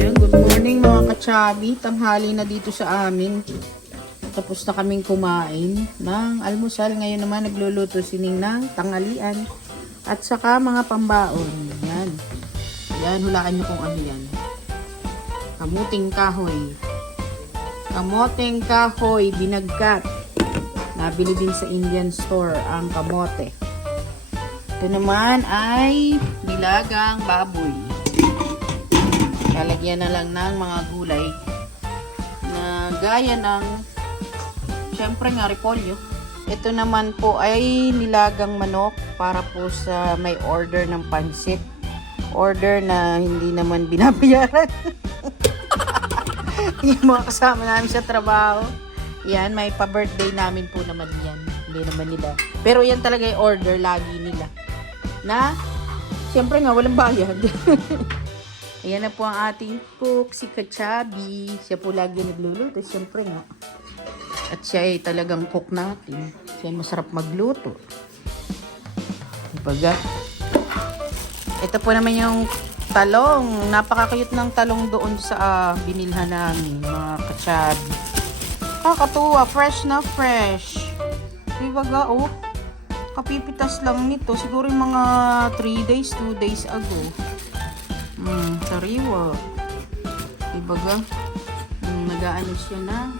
Yan, good morning mga kachabi. Tanghali na dito sa amin. Tapos na kaming kumain ng almusal. Ngayon naman nagluluto si Ning ng tanghalian. At saka mga pambaon. Yan. Yan, hulaan nyo kung ano yan. Kamuting kahoy. Kamoting kahoy, binagkat. Nabili din sa Indian store ang kamote. Ito naman ay nilagang baboy. Lalagyan na lang ng mga gulay na gaya ng syempre nga repolyo. Ito naman po ay nilagang manok para po sa may order ng pansit. Order na hindi naman binabayaran. Yung mga kasama namin sa trabaho. Yan, may pa-birthday namin po naman yan. Hindi naman nila. Pero yan talaga yung order lagi nila. Na, syempre nga, walang bayad. Ayan na po ang ating cook, si Kachabi. Siya po lagi nagluluto, syempre nga. At siya ay talagang cook natin. Siya ay masarap magluto. Dibaga. Ito po naman yung talong. Napaka-cute ng talong doon sa binilhan namin, mga Kachabi. Kakatuwa, fresh na fresh. Dibaga, oh. Kapipitas lang nito. Siguro yung mga 3 days, 2 days ago. Sariwa. Dibaga, nag-aano siya na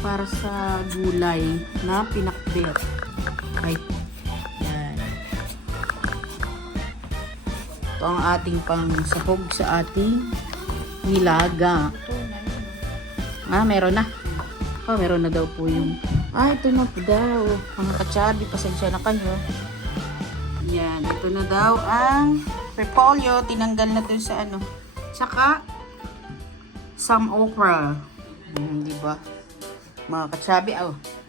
para sa gulay na pinakbet. Right. Yan. Ito ang ating pangsahog sa ating nilaga. Meron na. Meron na daw po yung ito na po daw. Mga kachabi, pasensya na kayo. Yan, ito na daw ang repolyo. Tinanggal na dun sa ano. Tsaka, some okra. Diba? Mga kachabi,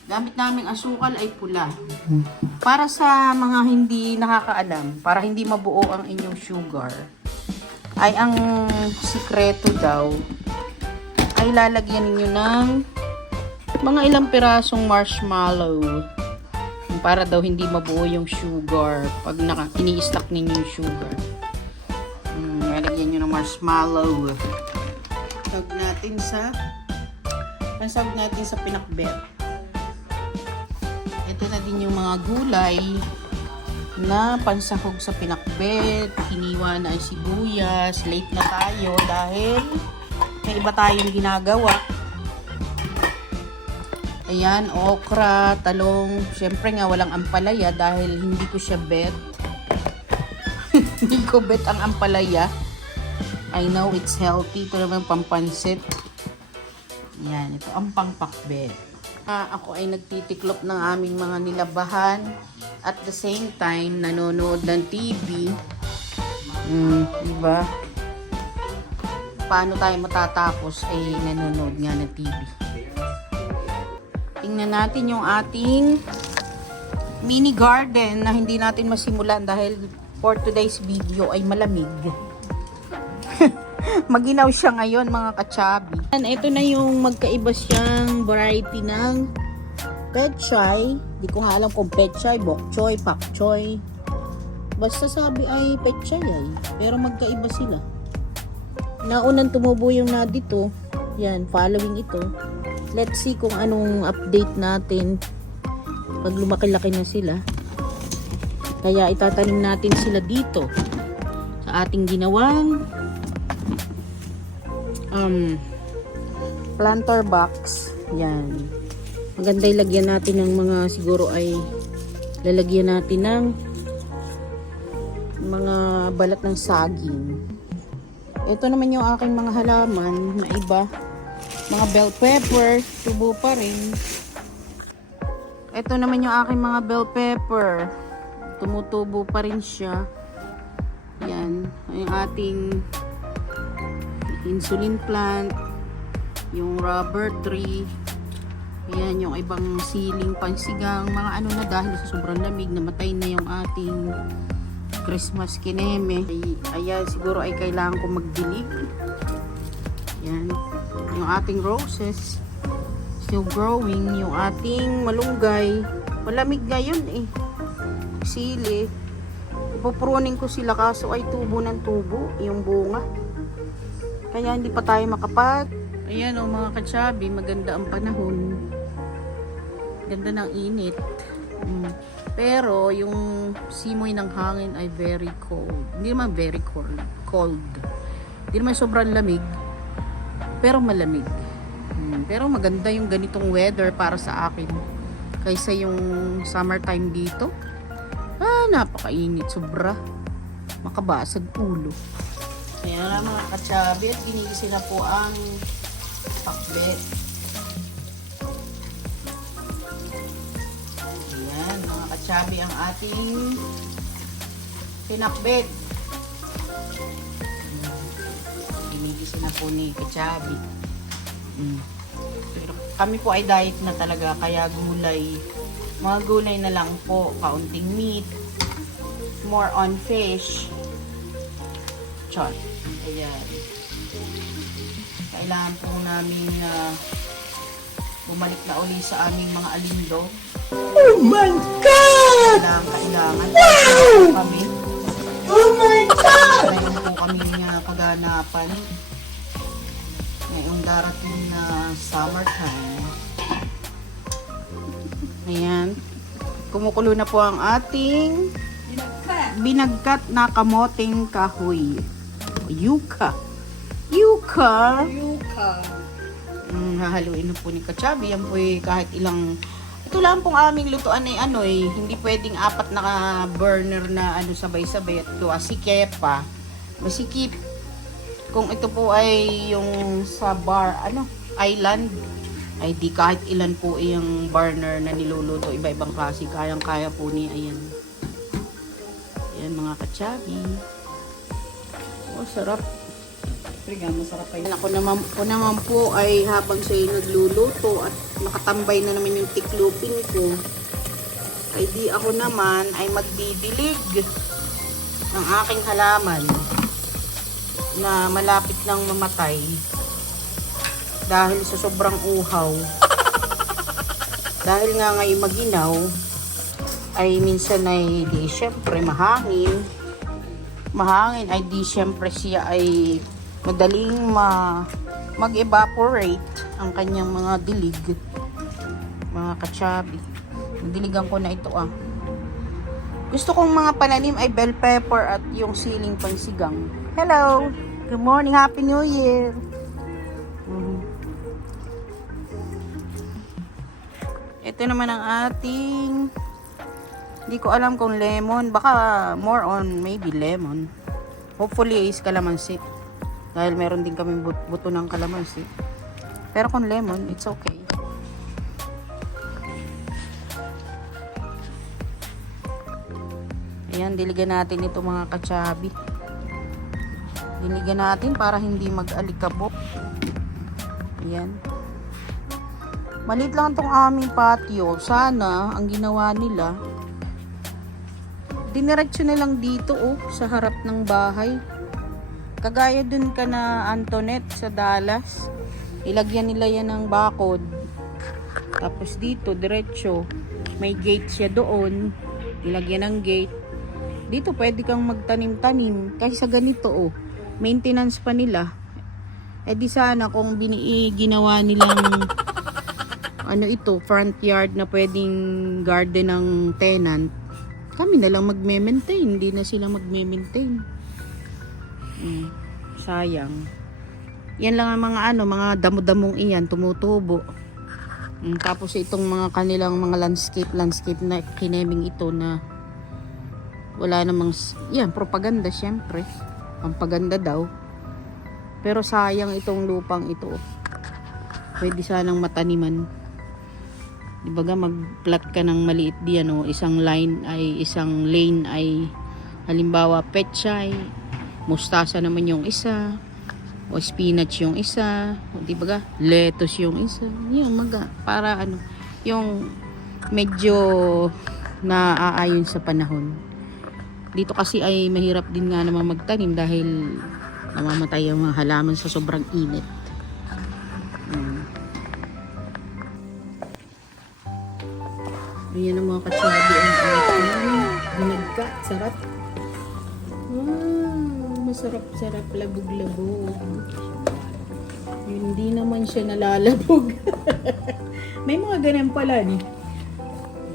gamit naming asukal ay pula. Para sa mga hindi nakakaalam, para hindi mabuo ang inyong sugar, ay ang sikreto daw, ay lalagyan ninyo ng mga ilang pirasong marshmallow para daw hindi mabuo yung sugar pag ini-stack ninyo yung sugar. Lalagyan nyo ng marshmallow. Pansahog natin sa pinakbet. Ito na din yung mga gulay na pansahog sa pinakbet. Hiniwa na ang sibuyas. Late na tayo dahil may iba tayong ginagawa. Ayan, okra, talong. Siyempre nga, walang ampalaya dahil hindi ko siya bet. Hindi ko bet ang ampalaya. I know it's healthy. Ito naman pampansit. Ayan, ito ang pangpakbet. Ako ay nagtitiklop ng aming mga nilabahan. At the same time, nanonood ng TV. Diba? Paano tayo matatapos ay nanonood nga ng TV. Tingnan natin yung ating mini garden na hindi natin masimulan dahil for today's video ay malamig. Maginaw siya ngayon mga kachabi. Ito na yung magkaiba siyang variety ng pechay. Di ko nga alam kung pechay, bok choy, pak choy. Basta sabi ay pechay ay. Pero magkaiba sila. Naunang tumubo yung na dito. Yan, following ito. Let's see kung anong update natin pag lumaki-laki na sila. Kaya itatanim natin sila dito sa ating ginawang planter box. Yan. Maganda ilagyan natin ng mga siguro ay lalagyan natin ng mga balat ng saging. Ito naman yung aking mga halaman na iba. Mga bell pepper, tubo pa rin. Ito naman yung aking mga bell pepper. Tumutubo pa rin siya. Yan. Yung ating insulin plant. Yung rubber tree. Yan. Yung ibang siling pansigang. Mga ano na dahil sa sobrang lamig. Namatay na yung ating Christmas kineme. Ayan, siguro ay kailangan ko magdilig. Yan. Yung ating roses still growing. Yung ating malunggay malamig ngayon eh. Sili. Ipopruning ko sila kaso ay tubo ng tubo yung bunga. Kaya hindi pa tayo makapag. Ayan o mga kachabi, maganda ang panahon. Ganda ng init. Pero yung simoy ng hangin ay very cold. Hindi naman very cold. Hindi naman sobrang lamig. Pero malamig. Pero maganda yung ganitong weather para sa akin. Kaysa yung summertime dito. Napakainit. Sobra. Makabasag ulo. Ayan na mga kachabi at ginigisin na po ang pakbet. Ayan mga kachabi ang ating pinakbet. Ginigisin na po ni kachabi. Pero kami po ay diet na talaga kaya gulay. Mga gulay na lang po. Kaunting meat. More on fish. Chot. Ayan. Kailangan po namin bumalik na uli sa aming mga alindo. Oh my God! Kailangan. Wow! Kami. Oh my God! Ngayon po kami kaganapan. Ngayong darating na summertime. Ayan. Kumukulo na po ang ating binagkat na kamoting kahoy. Yuka. Hahaluin na po ni Kachabi. Yan po kahit ilang. Ito lang pong aming lutuan ay hindi pwedeng 4 na burner na sabay-sabay at sikip pa. Masikip. Kung ito po ay yung sa bar, island, ay di kahit ilan po yung burner na niluluto, iba-ibang klase, kayang-kaya po niya. Ayan mga Kachabi. Oh, sarap. Masarap kayo. Ako naman po ay habang siya nagluluto at nakatambay na naman yung tiklupin ko, ay di ako naman ay magdidilig ng aking halaman na malapit nang mamatay dahil sa sobrang uhaw. Dahil nga ngayon maginaw, ay minsan ay di syempre mahangin ay di syempre siya ay madaling mag-evaporate ang kanyang mga dilig. Mga Kachabi, diligan ko na ito Gusto kong mga pananim ay bell pepper at yung siling pansigang. Hello! Good morning! Happy New Year! Ito naman ang ating, hindi ko alam kung lemon, baka more on maybe lemon. Hopefully is kalamansi. Dahil meron din kami buto ng kalamansi. Pero kung lemon, it's okay. Ayan, diligan natin ito mga Kachabi. Diligan natin para hindi mag-alikabok. Ayan. Maliit lang itong aming patio. Sana, ang ginawa nila, diniretso na lang dito sa harap ng bahay. Kagaya dun ka na Antoinette sa Dallas. Ilagyan nila yan ng bakod. Tapos dito, diretso. May gate siya doon. Ilagyan ng gate. Dito pwede kang magtanim-tanim. Kasi sa ganito maintenance pa nila. Di sana kung ginawa nilang front yard na pwedeng garden ng tenant. Kami na lang magme-maintain. Hindi na sila magme-maintain. Sayang. Yan lang ang mga damo-damong iyan tumutubo. Tapos itong mga kanilang mga landscape na kineming ito na wala namang propaganda syempre. Pampaganda daw. Pero sayang itong lupang ito. Pwede sanang mataniman. Di ba mag-plat ka ng maliit diyan isang lane ay halimbawa pechay, mustasa naman yung isa, o spinach yung isa, o di ba lettuce yung isa. Yung para yung medyo naaayon sa panahon. Dito kasi ay mahirap din nga naman magtanim dahil namamatay ang mga halaman sa sobrang init. Ayan ang mga Kachabi ang binagkat. Sarap. Masarap-sarap, labog-labog. Hindi naman siya nalalabog. May mga ganun pala ni.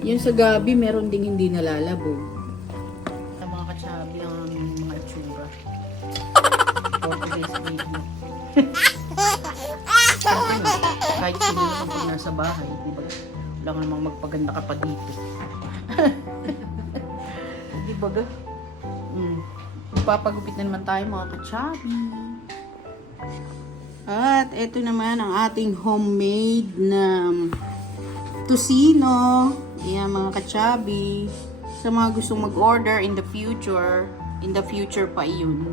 Yung sa gabi, meron ding hindi nalalabog. Sa mga katsabi ang mga itsura. For today's video. Kahit sino naman pag nasa bahay, diba? Wala ka namang magpaganda ka pa dito. Diba ga? Magpapagupit na naman tayo mga katsabi. At ito naman ang ating homemade na tocino. Ayan mga katsabi. Sa mga gustong mag-order in the future pa yun.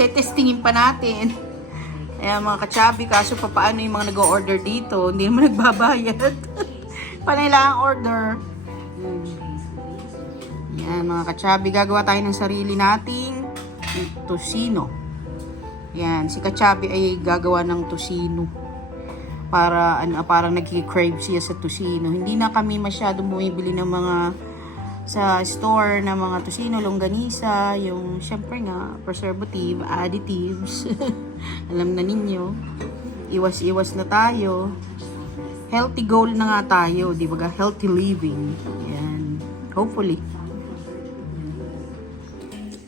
Tetestingin pa natin. Ayan mga katsabi, kaso paano yung mga nag-order dito? Hindi naman nagbabayad. Panailangang order. Ayan mga katsabi, gagawa tayo ng sarili nating tocino. Ayan, si katsabi ay gagawa ng tocino. Para parang nagki-crave siya sa tocino. Hindi na kami masyadong bumibili ng mga sa store na mga tocino, longganisa, yung syempre nga preservative, additives. Alam na ninyo, iwas-iwas na tayo. Healthy goal na nga tayo, di ba? Healthy living. Ayan. Hopefully.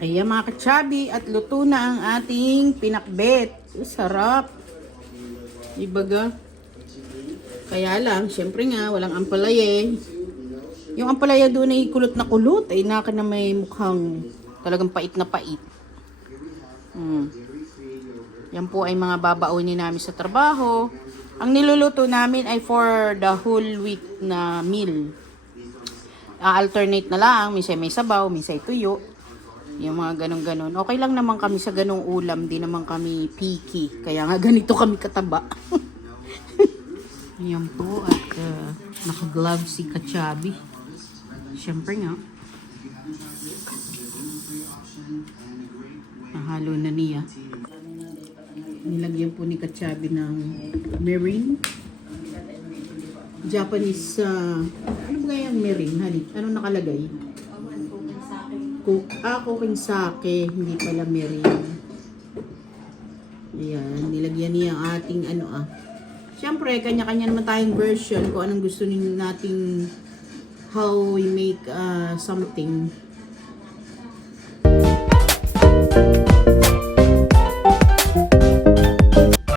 Ayan mga katsabi, at luto na ang ating pinakbet. Sarap. Di ba ga? Kaya lang, syempre nga, walang ampalaya. Yung ampalaya doon ay kulot na kulot. Ay naka na may mukhang talagang pait na pait. Yan po ay mga babaunin namin sa trabaho. Ang niluluto namin ay for the whole week na meal. Alternate na lang. Minsan may sabaw, minsan tuyo. Yung mga ganun-ganun. Okay lang naman kami sa ganung ulam. Di naman kami picky. Kaya nga ganito kami kataba. Yan po. At naka-glove si Katsabi. Siyempre nga. Nahalo na niya. Nilagyan po ni Katsabi ng mirin. Japanese, ano ba yung mirin? Honey? Ano nakalagay? Cooking sake. Hindi pala mirin. Ayan. Nilagyan niya ang ating Siyempre, kanya-kanya naman tayong version kung anong gusto nating how we make something.